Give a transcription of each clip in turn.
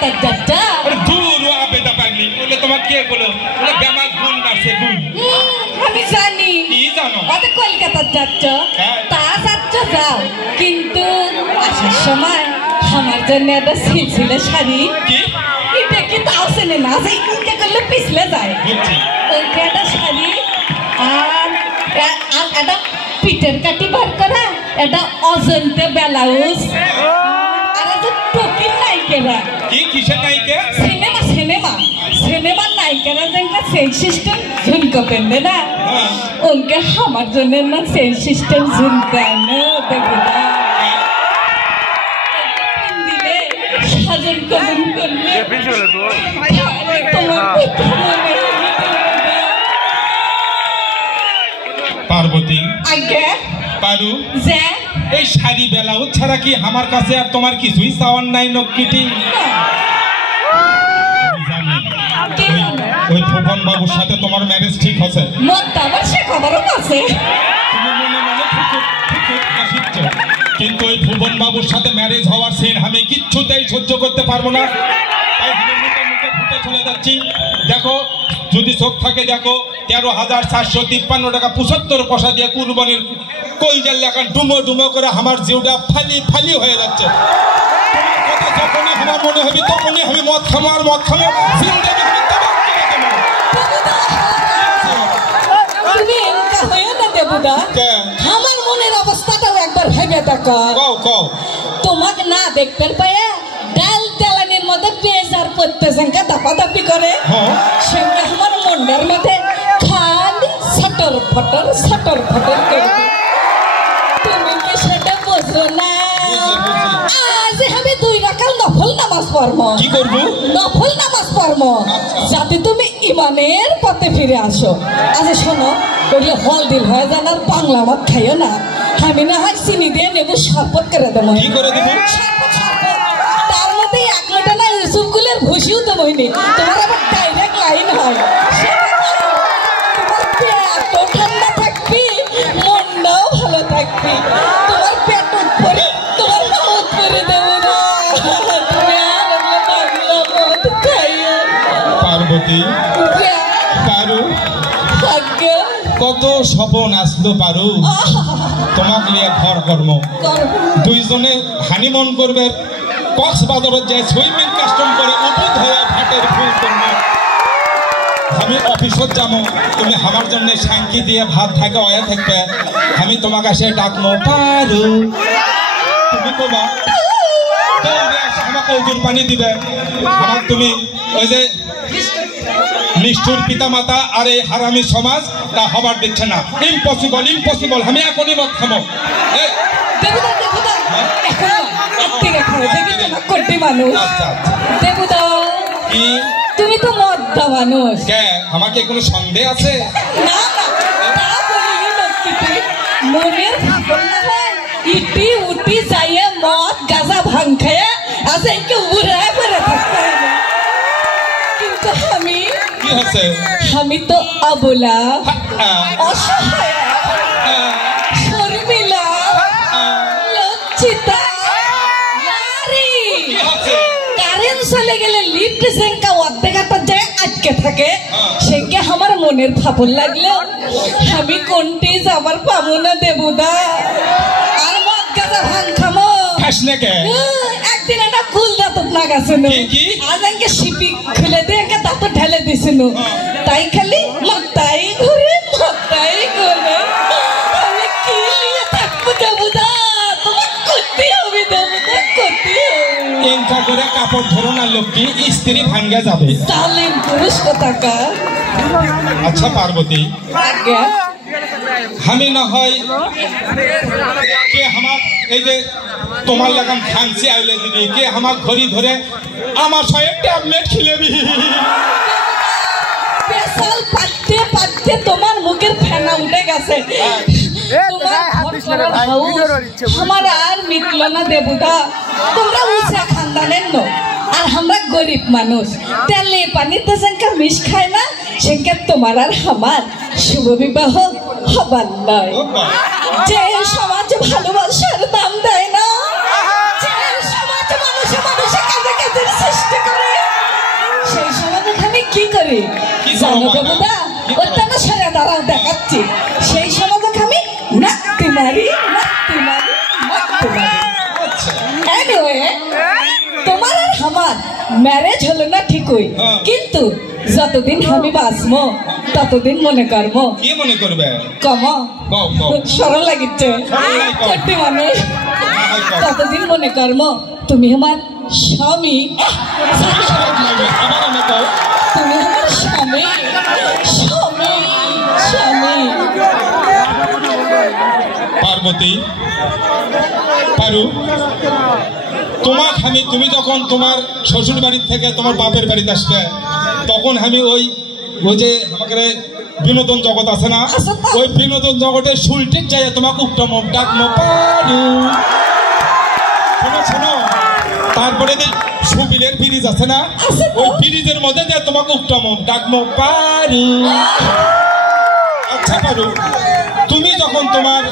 কলকাতার যাত্রা দূর আবেদা পাইনি বলে তোমার কে বলো বলে বেমাক গুণ নাচে গুণ আমি জানি কি জানো ওদের কলকাতার যাত্রা তা যাত্রা যাও কিন্তু আসার সময় আমার জন্য একটা সিলসিলে শাড়ি কি এটা কি তাও চেনে না যে ইনকে করলে পিছলে যায় ওইটা একটা শাড়ি আর একটা পিঠের কাটি বার করা একটা অজন্তে ব্লাউজ আর একটা টকির নায়িকেরা কি কিসের নায়িকা সিনেমা সিনেমা সিনেমার নায়িকারা যেটা সেল সিস্টেম ঝুমকা পেন্দে না উনকে আমার জন্য না সেল সিস্টেম ঝুমকা না দেখুদা দিলে সাজন কলম করলে তোমার পার্বতী আগে পারু যে এই শাড়ি ব্লাউজ ছাড়া কি আমার কাছে আর তোমার কিছুই চাওয়ার নাই নকিটি ওই ফুকন বাবুর সাথে তোমার ম্যারেজ ঠিক হচ্ছে মত সে খবরও আছে তুমি মনে মনে কিন্তু ওই ফুকন বাবুর সাথে ম্যারেজ হওয়ার সিন আমি কিচ্ছুতেই সহ্য করতে পারবো না তাই আমি মুখে মুখে ফুটে চলে যাচ্ছি দেখো যদি চোখ থাকে দেখো 13,453 টাকা 75 পয়সা দিয়ে কুরবানির কলজার লেখা ডুমো ডুমো করে আমার জিউটা ফালি ফালি হয়ে যাচ্ছে তোমার কথা যখনই আমার মনে হবে তখনই আমি মদ খামো আর মদ খামো জিন্দেগি আমি তাবাক করে দেবো তুমি এনকা হয়ে না দেবুদা আমার মনের অবস্থাটাও একবার ভেবে দেখো কও কও তোমাকে না দেখতে পায়ে ডাল তেলানির মধ্যে পেঁয়াজ আর পত্তে সংখ্যা দাপাদাপি করে সঙ্গে আমার মন্ডার মধ্যে খালি সটর ফটর করে তুমি কি সেটা বোঝো না আজ আমি 2 রাকাত নফল নামাজ পড়বো কি করব নফল নামাজ পড়বো যাতে তুমি ইমানের পথে ফিরে আসো আচ্ছা শোনো ওগুলো হল দিল হয়ে যান আর বাংলা মত খাইও না আমি না হয় চিনি দিয়ে নেবো শরবত করে দেবো কি করে দেবো তার মধ্যে 1 লোটা না ইউসুফগুলের ভুসিও তো বইনি তোমার আবার ডাইরেক্ট লাইন হয় তোমার পেটও ঠান্ডা থাকবি মনটাও ভালো থাকবি তোমার পেট উপরে তোমার মত করে দেবো না তুমি আর বাংলা মত খাইও পার্বতী পারু কত স্বপন আসলো পারু তোমাকে নিয়ে ঘর কর্ম দুইজনে হানিমুন করবে কক্সবাজারে যে সুইমিং কাস্টম করে উপদ হয়ে ভাটের ফুল করবে আমি অফিসত যাবো তুমি আমার জন্য শান্তি দিয়ে ভাত থাকে অয়া থাকবে আমি তোমার কাছে ডাকবো পারু তুমি কবা আমাকে উজুর পানি দিবে আমার তুমি ওই যে নিষ্ঠুর পিতা মাতা আর এই হারামি সমাজ তা হবার দিচ্ছে না ইম্পসিবল আমি এখনই মত খাবো তুমি তো মদ্দা মানুষ আমাকে কোনো সন্দেহ আছে মনের ইটি উটি যাইয়ে মদ গাঁজা ভাঙ খায় আছে উড়ায় পরে থাকতে হবে কিন্তু আমি তো অবলা অসহায় শর্মিলা লজ্জিতা নারী কারেন্ট চলে গেলে লিফট সেঙ্কা অর্ধেকটা যায় আটকে থাকে সেঙ্কে আমার মনের ফাপড় লাগলে আমি কোনটি যাবার পাবো না দেবুদা আর মদ গাঁজা ভাঙ খামো একদিন একটা ফুল দাঁত না গেছে আজ আমাকে শিপি খুলে দিয়ে দাঁত ঢেলে দিছিল তাই খালি মাথায় ঘুরে আমি কি নিয়ে থাকবো দেবুদা তোমার করতে হবে দেবুদা করতে এনকা করে কাপড় ধরো না লোকটি স্ত্রী ভাঙ্গা যাবে জালিম পুরুষ টাকা আচ্ছা পার্বতী আমি না হয় কে আমার এই যে তোমার লাগান খানসি আইলে দিবি কে আমার ঘড়ি ধরে আমার সঙ্গে ট্যাবলেট খিলেবি পেশাল পাটতে তোমার মুখের ফেনা উঠে গেছে আমার আর মিটল না দেবুদা তোমরা উঁচা খানদানের নো আর আমরা গরিব মানুষ তেলে পানিতে সেঙ্কা মিশ খায় না সেঙ্কা তোমার আর আমার শুভ বিবাহ হবার নয় যে সমাজ ভালোবাসার দাম দেয় না যে সমাজ মানুষে কাজে কাজের সৃষ্টি করে জানো দেবুদা অত্যানা সারা দাঁড়াও দেখাচ্ছি সেই সমাজক আমি নাকতে মারি এনিওয়ে তোমার আর আমার ম্যারেজ হলো না ঠিকই কিন্তু যতদিন আমি বাঁচবো ততদিন মনে করবো কি মনে করবে কম সরল লাগিচ্ছে সত্যি মানুষ ততদিন মনে করবো তুমি আমার স্বামী তুমি আমার স্বামী স্বামী স্বামী পার্বতী পারু তোমাকে আমি তুমি যখন তোমার শ্বশুর বাড়ির থেকে তোমার বাপের বাড়িতে আসবে তখন আমি ওই যে আমাকে বিনোদন জগৎ আছে না ওই বিনোদন জগতের সুলটিক যাই তোমাকে উত্তম ডাকমো পারু শোনো শোনো তারপরে যে সুবিলের ব্রিজ আছে না ওই ব্রিজের মধ্যে দিয়ে তোমাকে উত্তম ডাকমো পারু আচ্ছা পারু তুমি যখন তোমার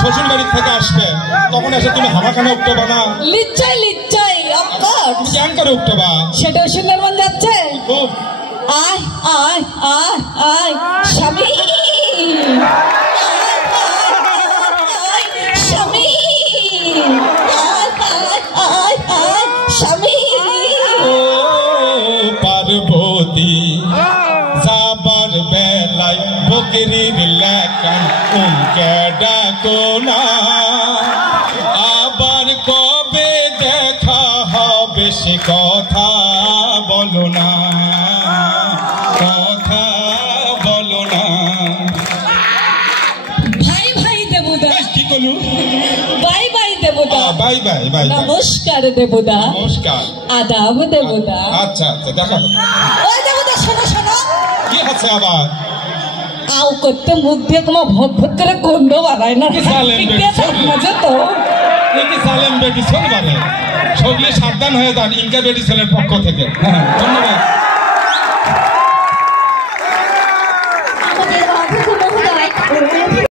শ্বশুর বাড়ি থেকে আসবে তখন এসে তুমি হামাখানা উঠবা না লিচ্ছাই অফকোর্স কেন করে উঠবা সেটা শুনলে মন যাচ্ছে খুব আয় আয় আয় আয় স্বামী স্বামী স্বামী ও পার্বতী যাবার বেলায় বকরির লেখান উনকে ডাকো না আবার কবে দেখা হবে সে কথা বলো না কথা বলো না ভাই ভাই দেবুদা কি করলু bye bye Debuda bye bye bye নমস্কার দেবুদা নমস্কার আদাব দেবুদা আচ্ছা আচ্ছা দেখা ওই দেবুদা শোনো শোনো কি আছে আবার আও করতে মুখ দিয়ে তোমার ভোট ভোট করে গন্ধ বাড়ায় না মজা তো কি সালেম বেটি চলবে সবগুলি সাবধান হয়ে যান ইনকা বেটি ছেলের পক্ষ থেকে ধন্যবাদ